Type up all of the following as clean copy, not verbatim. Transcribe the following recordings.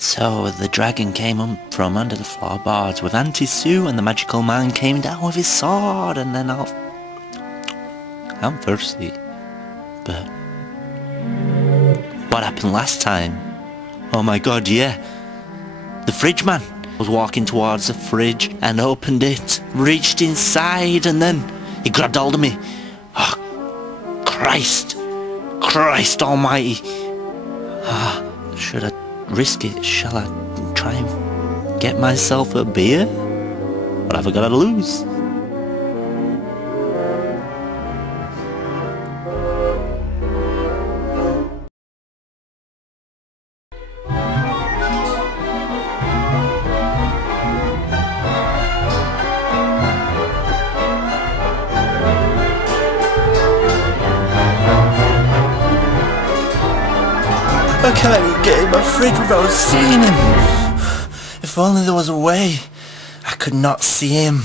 So the dragon came up from under the floorboards with Auntie Sue, and the magical man came down with his sword, and then I'm thirsty. But what happened last time? Oh my god, yeah. The fridge man was walking towards the fridge and opened it, reached inside, and then he grabbed hold of me. Oh, Christ almighty. Should I risk it? Shall I try and get myself a beer? What have I got to lose? I can't even get in my fridge without seeing him. If only there was a way I could not see him.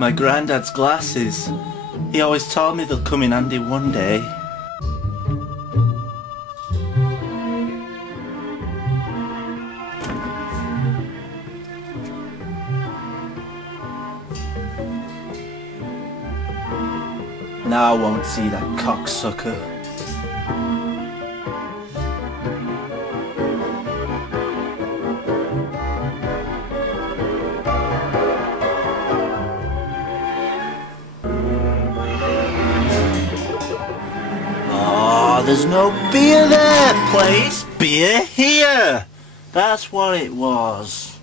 My granddad's glasses. He always told me they'll come in handy one day. Now I won't see that cocksucker. There's no beer there, place. Beer here. That's what it was.